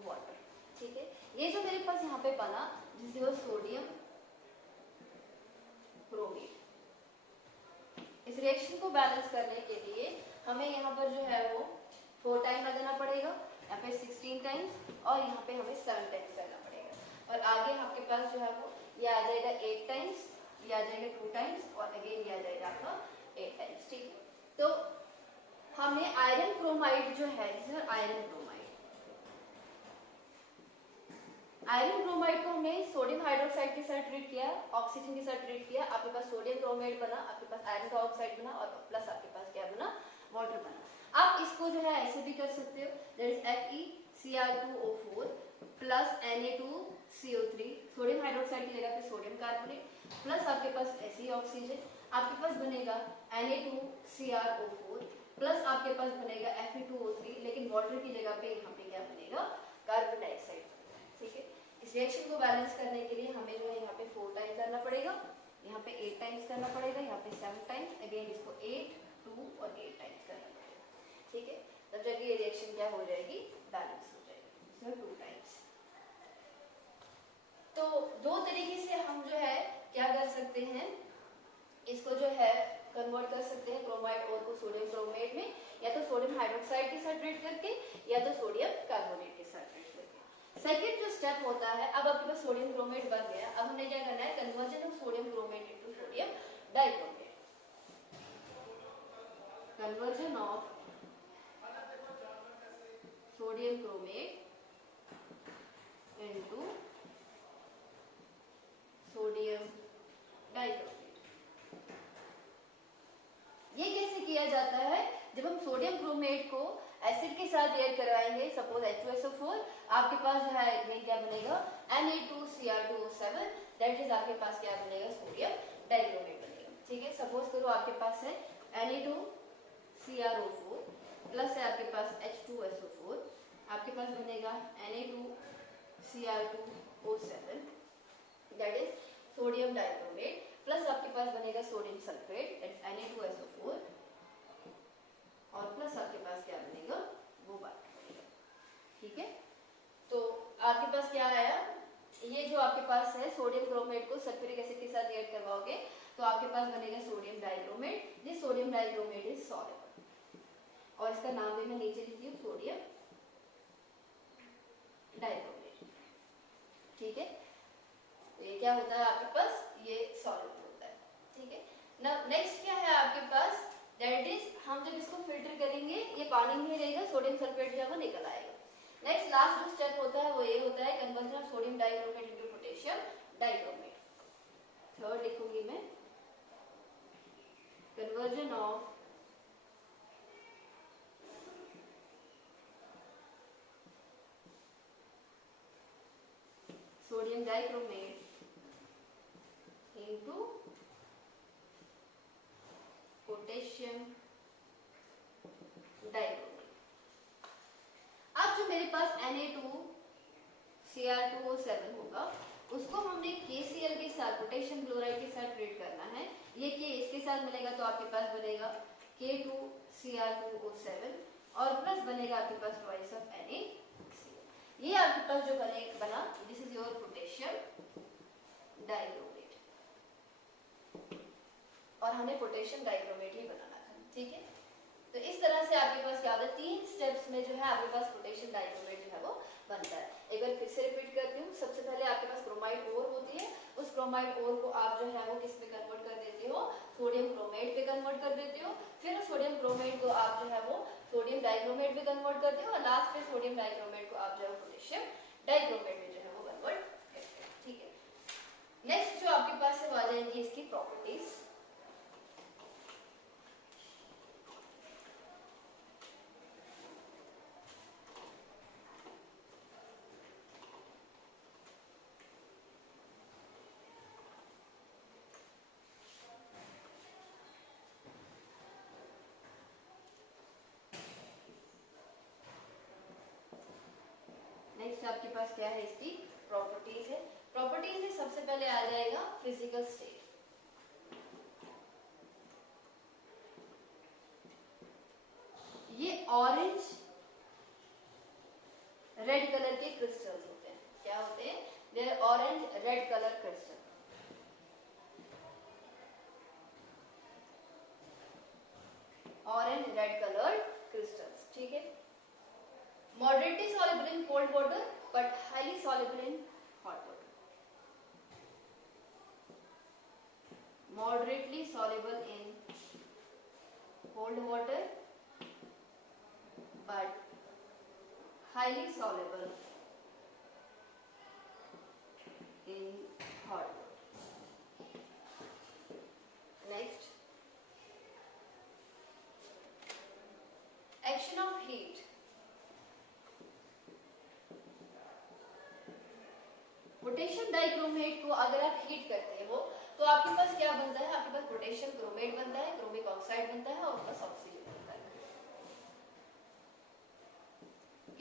वाटर. ठीक है. ये जो मेरे पास यहाँ पे बना जिससे सोडियम क्रोमेट. इस रिएक्शन को बैलेंस करने के लिए हमें यहाँ पर जो है वो 4 टाइम लगाना पड़ेगा, यहाँ पे 16 टाइम्स और यहाँ पे हमें 7 टाइम्स करना पड़ेगा. और आगे आपके पास जो है वो ये आ जाएगा 8 टाइम्स, ये आ जाएगा 2 टाइम्स और अगेन ये आ जाएगा आपका 8 टाइम्स. ठीक है. तो हमने आयरन क्रोमाइड जो है आयरन क्रोमाइड को हमने सोडियम हाइड्रोक्साइड के साथ ट्रीट किया, ऑक्सीजन के साथ ट्रीट किया. आपके पास सोडियम क्रोमेट बना, आपके पास आयरन का ऑक्साइड बना और प्लस आपके पास क्या बना वाटर बना. आप इसको जो है ऐसे भी कर सकते हो. That is FeCl2O4 plus Na2CO3 sodium hydroxide की जगह पे सोडियम कार्बोनेट प्लस आपके पास ऐसे ही ऑक्सीजन. आपके पास बनेगा Na2CrO4 प्लस आपके पास बनेगा Fe2O3 लेकिन वाटर की जगह पे यहाँ पे क्या बनेगा कार्बन डाइऑक्साइड. ठीक है. इस रिएक्शन को बैलेंस करने के लिए हमें जो है यहाँ पे 4 टाइम करना पड़ेगा, यहाँ पे 8 टाइम्स करना पड़ेगा, यहाँ पे 7 टाइम्स, अगेन इसको 8, 2 और 8 टाइम्स करना पड़ेगा. ठीक है. तब जाके ये रिएक्शन क्या हो जाएगी बैलेंस हो जाएगी. इसमें 2 टाइम्स. तो दो तरीके से हम जो है क्या कर सकते हैं इसको जो है कन्वर्ट कर सकते हैं क्रोमाइड और को सोडियम क्रोमेट में, या तो सोडियम हाइड्रोक्साइड के साथ ट्रीट करके या तो सोडियम कार्बोनेट के साथ ट्रीट करके. सेकेंड जो स्टेप होता है, अब आपके पास सोडियम क्रोमेट बन गया. अब हमने क्या करना है conversion of sodium chromate into sodium dichromate. Conversion of sodium chromate into sodium dichromate. ये कैसे किया जाता है? जब हम सोडियम क्रोमेट को एसिड के साथ रिएक्ट करवाएंगे, सपोज H2SO4, आपके पास जो है इसमें क्या बनेगा Na2Cr2O7. दैट इज आपके पास क्या बनेगा सोडियम डाइक्रोमेट बनेगा. ठीक है. सपोज करो आपके पास है Na2CrO4 प्लस है आपके पास H2SO4, आपके पास बनेगा Na2Cr2O7 that is sodium dichromate plus आपके पास बनेगा sodium sulphate that is Na2SO4 और प्लस आपके पास क्या बनेगा वो बात बनेगा. ठीक है. तो आपके पास क्या आया, ये जो आपके पास है सोडियम क्रोमेट को सल्फ्यूरिक एसिड के साथ रिएक्ट करवाओगे तो आपके पास बनेगा sodium dichromate. This sodium dichromate is soluble और इसका नाम भी मैं नीचे लिखती हूँ सोडियम डाइक्रोमेट. ठीक है. तो ये क्या होता है आपके पास ये सॉल्युबल होता है. ठीक है. नाउ नेक्स्ट क्या है आपके पास, दैट इज हम जब इसको फिल्टर करेंगे ये पानी में रहेगा, सोडियम सल्फेट जो है वो निकल आएगा. नेक्स्ट लास्ट जो स्टेप होता है वो ये होता है conversion of sodium dichromate into potassium dichromate. Third लिखूंगी मैं conversion of sodium dichromate into potassium dichromate. Pass Na2Cr2O7 होगा, उसको हमने KCl के साथ पोटेशियम क्लोराइड के साथ ट्रीट करना है। ये कि इसके साथ मिलेगा तो आपके पास बनेगा K2Cr2O7 और प्लस बनेगा आपके पास ट्वाइस ऑफ NaCl। ये आपके पास जो बना this is your potassium dichromate, और हमें पोटेशियम डाइक्रोमेट ही बनाना था, ठीक है। तो इस तरह से आपके पास क्या होता है, 3 स्टेप्स में जो है आपके पास पोटेशियम डाइक्रोमेट जो है वो बनता है। एक बार फिर से रिपीट करती हूँ। सबसे पहले आपके पास क्रोमाइड ओर होती है, उस क्रोमाइड ओर को आप जो है वो किस पे कन्वर्ट कर देते हो, सोडियम क्रोमेट पे कन्वर्ट कर देते हो। फिर सोडियम क्रोमेट को आप जो है वो सोडियम डाइक्रोमेट पे कन्वर्ट करते हो, और लास्ट में सोडियम डाइक्रोमेट को आप जो है पोटेशियम डाइक्रोमेट में जो है वो कन्वर्ट करते हो, ठीक है। नेक्स्ट जो आपके पास से आ जाएंगी इसकी प्रॉपर्टीज। नेक्स्ट आपके पास क्या है, इसकी प्रॉपर्टीज है। प्रॉपर्टीज में सबसे पहले आ जाएगा फिजिकल स्टेट। ये ऑरेंज रेड कलर के क्रिस्टल्स होते हैं। क्या होते हैं? They are orange red colour crystal. Orange red colour crystals, ठीक है। Moderately soluble in cold water but highly soluble in hot water. Moderately soluble in cold water but highly soluble in hot water. Next, action of heat. Potassium dichromate को अगर आप heat करते हो तो आपके पास क्या बनता है, आपके पास पोटेशियम क्रोमेट बनता है, क्रोमिक ऑक्साइड बनता है और प्लस ऑक्सीजन बनता है।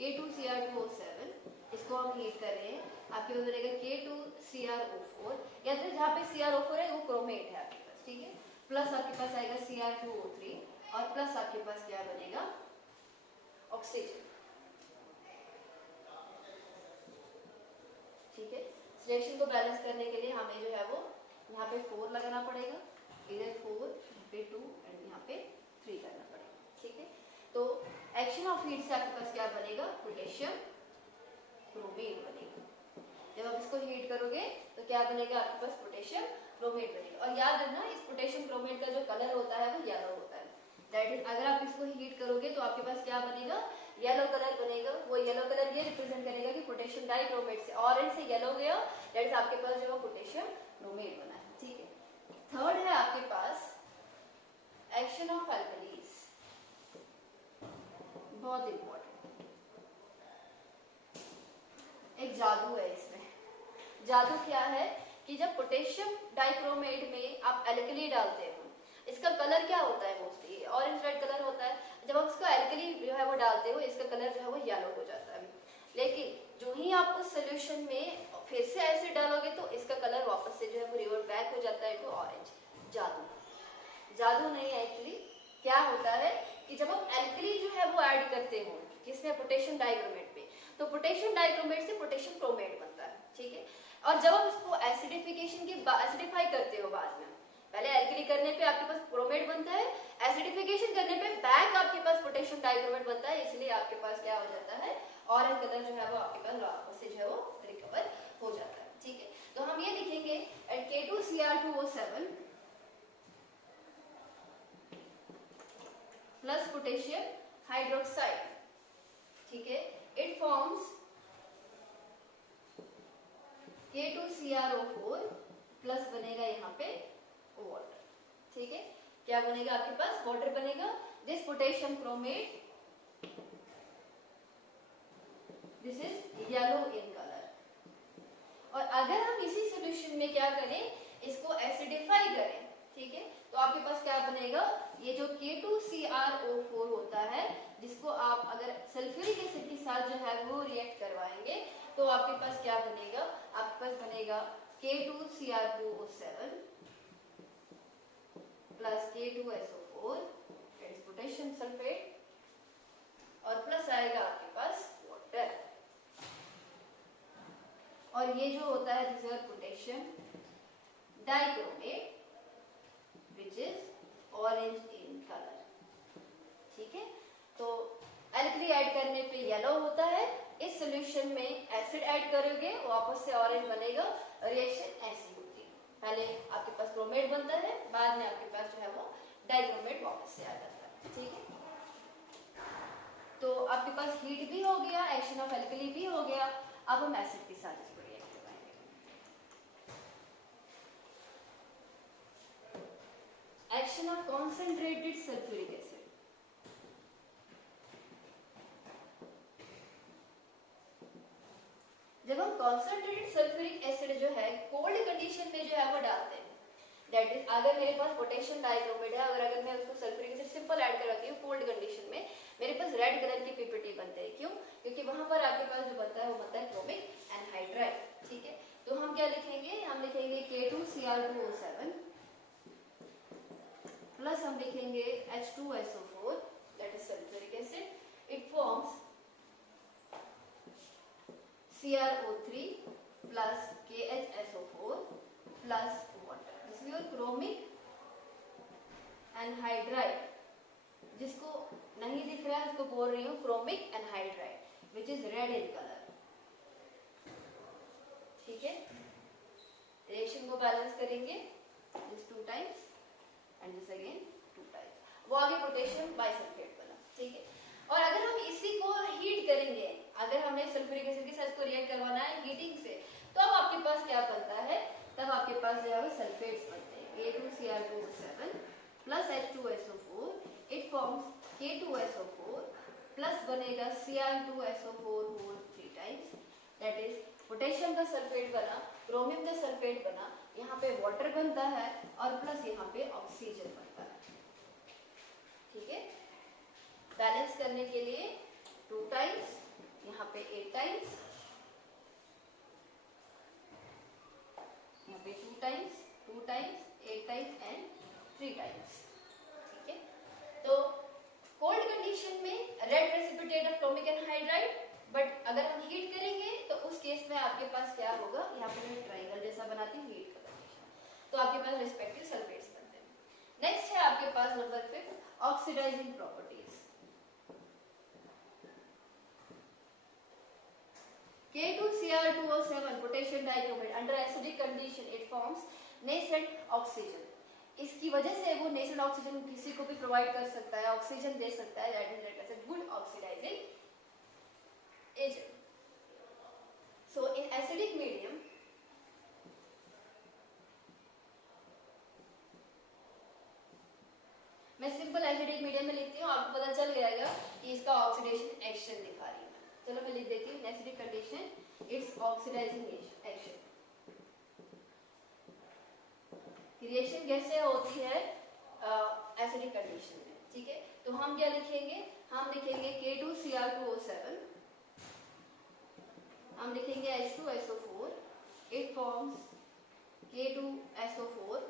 K2Cr2O7 इसको हम हीट कर रहे हैं, आपके पास बनेगा K2CrO4, या फिर जहाँ पे CrO4 है वो क्रोमेट है आपके पास, ठीक है। प्लस आपके पास आएगा Cr2O3 और प्लस आपके पास क्या बनेगा, ऑक्सीजन, ठीक है। रिएक्शन को बैलेंस करने के लिए हमें जो है वो यहाँ पे 4 लगाना पड़ेगा, इधर 4, यहाँ पे 2 एंड यहाँ पे 3 करना पड़ेगा, ठीक है। तो एक्शन ऑफ हीट से आपके पास क्या बनेगा, पोटेशियम क्रोमेट बनेगा। जब आप इसको हीट करोगे तो क्या बनेगा, आपके पास पोटेशियम क्रोमेट बनेगा। और याद रखना इस पोटेशियम क्रोमेट का जो कलर होता है वो येलो होता है। दैट इज अगर आप इसको हीट करोगे तो आपके पास क्या बनेगा, येलो कलर बनेगा। वो येलो कलर ये रिप्रेजेंट करेगा कि पोटेशियम डाइक्रोमेट से ऑरेंज से येलो गया, दैट इज आपके पास जो पोटेशियम क्रोमेट बना है, ठीक है। थर्ड है आपके पास एक्शन ऑफ अल्कलीज, बहुत इंपॉर्टेंट। एक जादू है इसमें। जादू क्या है कि जब पोटेशियम डाइक्रोमेट में आप एल्कली डालते हो, इसका कलर क्या होता है, मोस्टली ऑरेंज रेड कलर होता है। जब आप उसका एल्कली जो है वो डालते हो, इसका कलर जो है वो येलो हो जाता है। लेकिन जो ही आप उस सोल्यूशन में फिर से एसिड डालोगे तो इसका कलर वापस से जो है वो रिवर्ट बैक हो जाता है टू ऑरेंज। जादू, जादू नहीं है एक्चुअली। क्या होता है कि जब आप एल्कली जो है वो ऐड करते हो किसमें, पोटेशियम डाइक्रोमेट में, तो पोटेशियम डाइक्रोमेट से पोटेशियम क्रोमेट बनता है, ठीक है। और जब आप इसको एसिडिफिकेशन की एसिडिफाई करते हो बाद में, पहले एल्कली करने पे आपके पास क्रोमेट बनता है, एसिडिफिकेशन करने पे बैक आपके पास पोटेशियम डाइक्रोमेट बनता है, इसलिए आपके पास क्या हो जाता है, ऑरेंज कलर जो है वो आपके पास वापस से जो है वो रिकवर हो जाता है, ठीक है। तो हम ये लिखेंगे eight K2Cr2O7 plus potassium hydroxide, ठीक है, इट फॉर्म्स K2CrO4 प्लस बनेगा यहाँ पे वाटर, ठीक है। क्या बनेगा आपके पास, वाटर बनेगा। This potassium chromate, this is yellow in colour. और अगर हम इसी सॉल्यूशन में क्या करें, इसको एसिडिफाई करें, ठीक है, तो आपके पास क्या बनेगा, ये जो K2CrO4 होता है, जिसको आप अगर सल्फ्यूरिक एसिड के साथ जो है वो रिएक्ट करवाएंगे तो आपके पास क्या बनेगा, आपके पास बनेगा K2Cr2O7 plus K2SO4, that is potassium sulphate, और प्लस आएगा आपके पास वाटर, और ये जो होता है this is potassium dichromate which is orange in colour. ठीक है, तो एल्कली ऐड करने पे येलो होता है, इस सॉल्यूशन में एसिड ऐड करोगे वापस से ऑरेंज बनेगा, रिएक्शन ऐसी होती है, पहले आपके पास क्रोमेट बनता है, बाद में आपके पास जो है वो डाइक्रोमेट वापस से आ जाता है। ठीक है, तो आपके पास हीट भी हो गया, एक्शन ऑफ एल्कली भी हो गया, अब हम एसिड के साथ इसको रिएक्ट करवाएंगे। Action of concentrated sulphuric acid, जब हम कॉन्सेंट्रेटेड सल्फ्यूरिक एसिड जो है कोल्ड कंडीशन में जो है वो डालते हैं, दैट इज अगर मेरे पास पोटेशियम डाइक्रोमेट है, अगर मैं उसको सल्फ्यूरिक एसिड सिंपल ऐड करवाती हूँ कोल्ड कंडीशन में, मेरे पास रेड कलर की पीपीटी बनते हैं। क्यों? क्योंकि वहां पर आपके पास जो बनता है वो बनता है क्रोमिक एनहाइड्राइड। ठीक है, तो हम क्या लिखेंगे, हम लिखेंगे K2Cr2O7 प्लस हम लिखेंगे H2SO4 that is sulphuric acid, it forms CrO3 plus KHSO4 plus water. This is your chromic anhydride, जिसको नहीं दिख रहा है उसको बोल रही हूँ chromic anhydride which is red in colour. ठीक है, रिएक्शन को बैलेंस करेंगे, this 2 times and this again 2 times, वो आगे पोटेशियम बाइसल्फेट बना। ठीक है, और अगर हम इसी को हीट करेंगे, अगर हमने सल्फ्यूरिक एसिड के साथ इसको रिएक्ट करवाना है हीटिंग से, तो अब आपके पास क्या बनता है, तब आपके पास जो है सल्फेट्स बनते हैं K2Cr2O7 plus H2SO4, it forms K2SO4 plus बनेगा Cr2SO4 whole 3 times, that is potassium का सल्फेट बना, क्रोमियम का सल्फेट बना, यहाँ पे वाटर बनता है और प्लस यहाँ पे ऑक्सीजन बनता है। ठीक है, बैलेंस करने के लिए 2 times, यहाँ पे 8 times, यहाँ पे 2 times, 2 times, 8 times and 3 times। ठीक है, तो कोल्ड कंडीशन में red precipitate of chromic anhydride, but अगर हम हीट करेंगे तो उस केस में आपके पास क्या होगा, यहाँ पे मैं ट्रायंगल जैसा बनाती हूँ हीट का कंडीशन, तो आपके पास रिस्पेक्टिव सल्फेट्स बनते हैं। नेक्स्ट है आपके पास number 5 oxidising properties. K2Cr2O7 potassium dichromate under acidic condition it forms nascent oxygen। इसकी वजह से वो नेसेंट ऑक्सीजन किसी को भी प्रोवाइड कर सकता है, ऑक्सीजन दे सकता है, that is a good oxidising agent. So in acidic medium मैं सिंपल एसिडिक मीडियम में लिखती हूँ, आपको पता चल जाएगा कि इसका ऑक्सीडेशन एक्शन दिखा रही है। चलो मैं लिख देती हूँ acidic condition its oxidising action. Reaction कैसे होती है एसिडिक कंडीशन में? ठीक है, तो हम क्या लिखेंगे, हम लिखेंगे K2Cr2O7, हम लिखेंगे H2SO4, it forms K2SO4,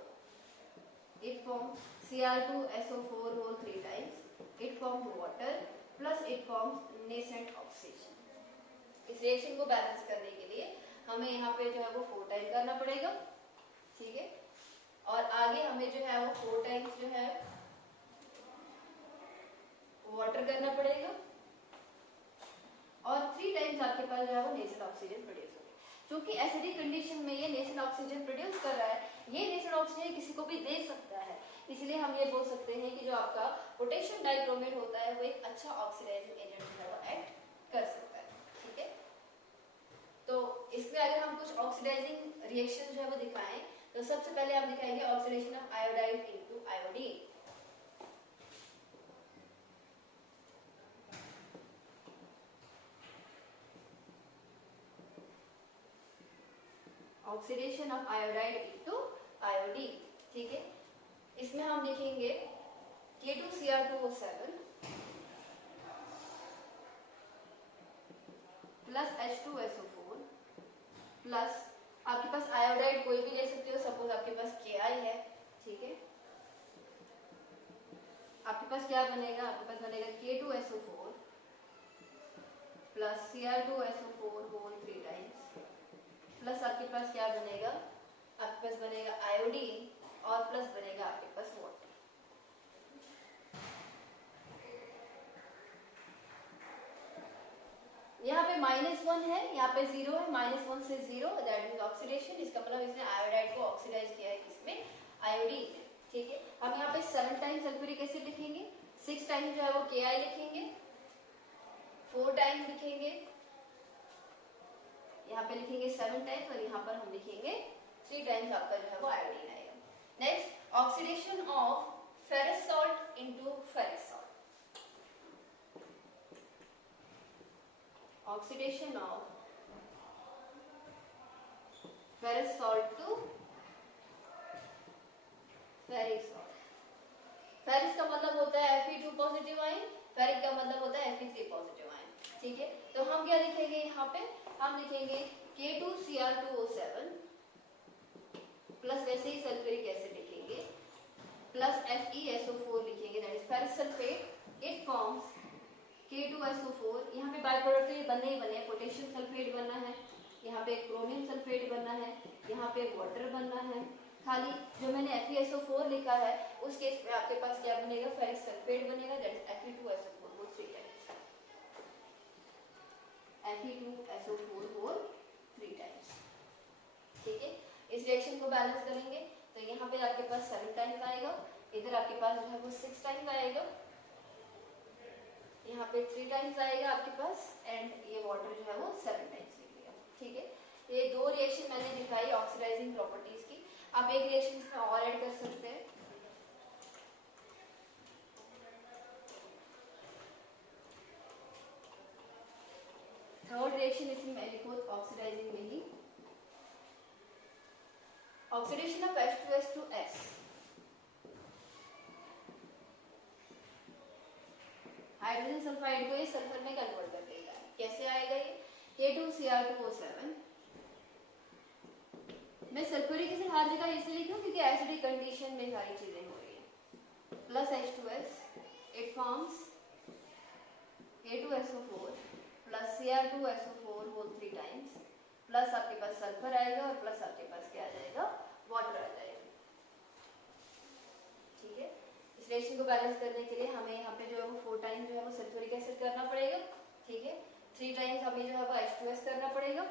it forms Cr2SO4 whole 3 times, it forms water plus it forms nascent oxygen. इस रिएक्शन को बैलेंस करने के लिए हमें यहाँ पे जो है वो 4 टाइम करना पड़ेगा। ठीक है, और आगे हमें जो है वो 4 टाइम्स जो है वाटर करना पड़ेगा और 3 टाइम्स आपके पास जो है वो नेसेंट ऑक्सीजन प्रोड्यूस होगा। क्योंकि एसिडिक कंडीशन में ये नेसेंट ऑक्सीजन प्रोड्यूस कर रहा है, ये नेसेंट ऑक्सीजन किसी को भी दे सकता है, इसलिए हम ये बोल सकते हैं कि जो आपका पोटेशियम डाइक्रोमेट होता है वो एक अच्छा ऑक्सीडाइजिंग एजेंट जो है वो एक्ट कर सकता है। ठीक है, तो इसमें अगर हम कुछ ऑक्सीडाइजिंग रिएक्शन जो है वो दिखाएं तो सबसे पहले आप दिखाएंगे oxidation of iodide into iodine. Oxidation of iodide into iodine. ठीक है, इसमें हम लिखेंगे K2Cr2O7 प्लस H2SO4 प्लस आपके पास आयोडाइड कोई भी ले सकते हो, सपोज आपके पास Ki है, ठीक है। आपके पास क्या बनेगा, आपके पास बनेगा K2SO4 plus Cr2SO4 whole 3 times plus आपके पास क्या बनेगा, आपके पास बनेगा आयोडीन और प्लस बनेगा आपके पास वाटर। यहाँ पे -1 है, यहाँ पे 0 है, -1 से 0 दैट मींस ऑक्सीडेशन। इसका मतलब इसने आयोडाइड को ऑक्सीडाइज किया है, इसमें आयोडीन है, ठीक है। हम यहाँ पे 7 टाइम्स सल्फ्यूरिक एसिड लिखेंगे, 6 टाइम्स जो है वो Ki लिखेंगे, 4 टाइम्स लिखेंगे, यहाँ पे लिखेंगे 7 टाइम्स और यहाँ पर हम लिखेंगे 3 टाइम्स आपका जो है वो आयोडीन आएगा। Next oxidation of ferrous salt into ferric salt, oxidation of ferrous salt to ferric salt. Ferric का मतलब होता है Fe2 पॉजिटिव आयन, फेरिक का मतलब होता है Fe3 पॉजिटिव आयन, ठीक है। तो हम क्या लिखेंगे, यहाँ पे हम लिखेंगे K2Cr2O7 प्लस वैसे ही सल्फ्यूरिक एसिड लिखेंगे प्लस FeSO4 लिखेंगे, that is ferrous sulphate. It forms K2SO4, यहाँ पे बाय प्रोडक्ट तो ये बनने ही बने, पोटेशियम सल्फेट बनना है, यहाँ पे क्रोमियम सल्फेट बनना है, यहाँ पे वाटर बनना है। खाली जो मैंने FeSO4 लिखा है उस केस में आपके पास क्या बनेगा, फेरिक सल्फेट बनेगा, that is Fe2SO4 whole 3 times, Fe2SO4 whole 3 times, ठीक है। इस रिएक्शन को बैलेंस करेंगे तो यहाँ पे आपके पास 7 टाइम्स आएगा, इधर आपके पास जो है वो 6 टाइम्स आएगा, यहाँ पे 3 टाइम्स आएगा आपके पास, एंड ये वाटर जो है वो 7 टाइम्स निकलेगा, ठीक है। ये दो रिएक्शन मैंने दिखाई ऑक्सीडाइजिंग प्रॉपर्टीज की। आप एक रिएक्शन इसमें और ऐड कर सकते हैं, थर्ड रिएक्शन इसमें मैं लिखूं ऑक्सीडाइजिंग में ही, oxidation of H2S2S, hydrogen sulphide को ये सल्फर में कन्वर्ट कर देगा। कैसे आएगा ये, K2Cr2O7 मैं सल्फ्यूरिक एसिड हर जगह इसलिए लिखूं क्योंकि एसिडिक कंडीशन में सारी चीजें हो रही है, plus H2S, it forms K2SO4 plus Cr2SO4 whole 3 times plus आपके पास सल्फर आएगा और प्लस आपके पास क्या आ जाएगा, वाटर आ जाएगा, ठीक है। इस रिएक्शन को बैलेंस करने के लिए हमें यहाँ पे जो है वो 4 टाइम्स जो है वो सल्फ्यूरिक एसिड करना पड़ेगा, ठीक है। 3 टाइम्स हमें जो है वो H2S करना पड़ेगा,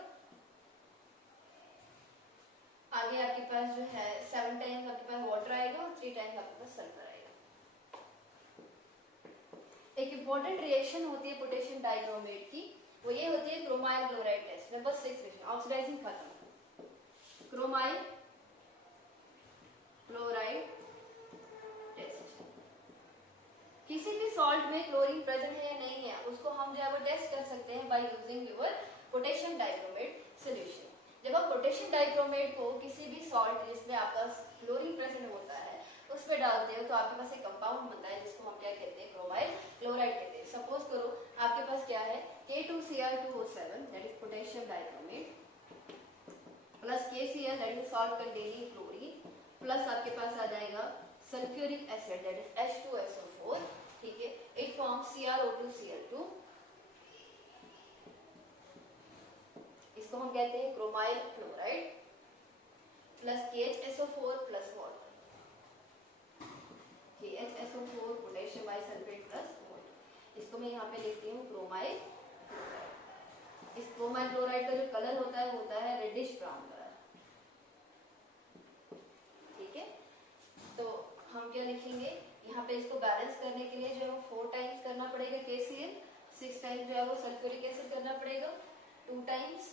आगे आपके पास जो है 7 टाइम्स आपके पास वाटर आएगा और 3 टाइम्स आपके पास सल्फर आएगा। एक इंपॉर्टेंट रिएक्शन होती है पोटेशियम डाइक्रोमेट की, वो ये होती है chromyl chloride test. Number 6 reaction, oxidising खत्म, क्रोमाइल क्लोराइड टेस्ट। किसी भी सॉल्ट में क्लोरीन प्रेजेंट है या नहीं है उसको हम जो है वो टेस्ट कर सकते हैं by using your potassium dichromate solution. जब आप पोटेशियम डाइक्रोमेट को किसी भी सॉल्ट जिसमें आपका क्लोरीन प्रेजेंट होता है उस पे डालते हो तो आपके पास एक कंपाउंड बनता है जिसको हम क्या कहते हैं, क्रोमाइल क्लोराइड कहते हैं। सपोज करो आपके पास क्या है, K2Cr2O7 that is potassium dichromate plus KCl that is salt containing chlorine plus आपके पास आ जाएगा sulphuric acid that is H2SO4, ठीक है। इट फॉर्म्स CrO2Cl2, इसको हम कहते हैं chromyl chloride plus KHSO4 plus water, KHSO4 potassium bisulphate plus water, इसको मैं यहाँ पे लिखती हूँ क्रोमाइल क्लोराइड। इस क्रोमाइल क्लोराइड का जो कलर होता है रेडिश ब्राउन कलर, ठीक है। तो हम क्या लिखेंगे यहाँ पे, इसको बैलेंस करने के लिए जो है 4 टाइम्स करना पड़ेगा KCl, 6 टाइम्स जो है वो सल्फ्यूरिक एसिड करना पड़ेगा, 2 times,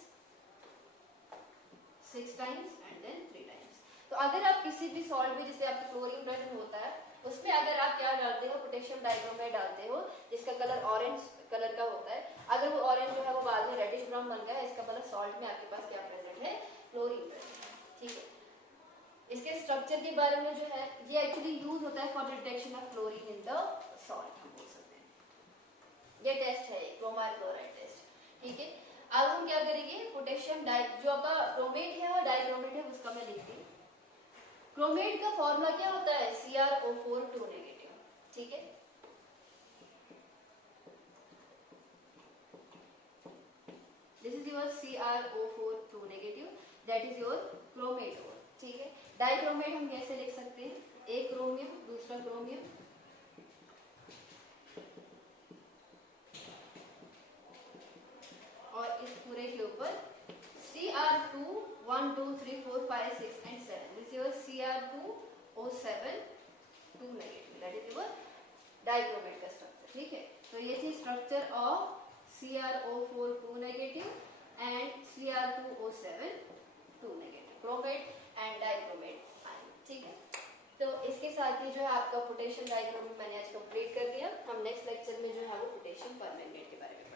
6 times and then 3 times. तो अगर आप किसी भी सॉल्ट में जिसमें आपका क्लोरीन प्रेजेंट होता है उसमें अगर आप क्या डालते हो, पोटेशियम डाइक्रोमेट डालते हो जिसका कलर ऑरेंज कलर का होता है, अगर वो ऑरेंज जो है वो बाद में रेडिश ब्राउन बन गया, इसका मतलब सॉल्ट में आपके पास क्या प्रेजेंट है, क्लोरीन प्रेजेंट है, ठीक है। इसके स्ट्रक्चर के बारे में जो है ये एक्चुअली यूज होता है for detection of chlorine in the salt, हम बोल सकते हैं। ये टेस्ट है क्रोमार क्लोराइड टेस्ट, ठीक है। अब हम क्या करेंगे, पोटेशियम डाई, जो आपका क्रोमेट है और डाइक्रोमेट है उसका मैं लिखती हूँ। क्रोमेट का फॉर्मूला क्या होता है, CrO4 2 नेगेटिव, ठीक है। This is your CrO4 2 negative, that is your chromate ore, ठीक है। डाइक्रोमेट हम कैसे लिख सकते हैं, एक क्रोमियम दूसरा क्रोमियम, और इस पूरे के ऊपर Cr2 1 2 3 4 5 6 and 7, this is your Cr2O7 2 negative, that is your dichromate का स्ट्रक्चर, ठीक है। तो ये थी structure of CrO4 2 negative and Cr2O7 2 negative, chromate and dichromate ion, ठीक है। तो इसके साथ ही जो है आपका पोटेशियम डाइक्रोमेट मैंने आज कंप्लीट कर दिया। हम नेक्स्ट लेक्चर में जो है वो पोटेशियम परमैंगनेट के बारे में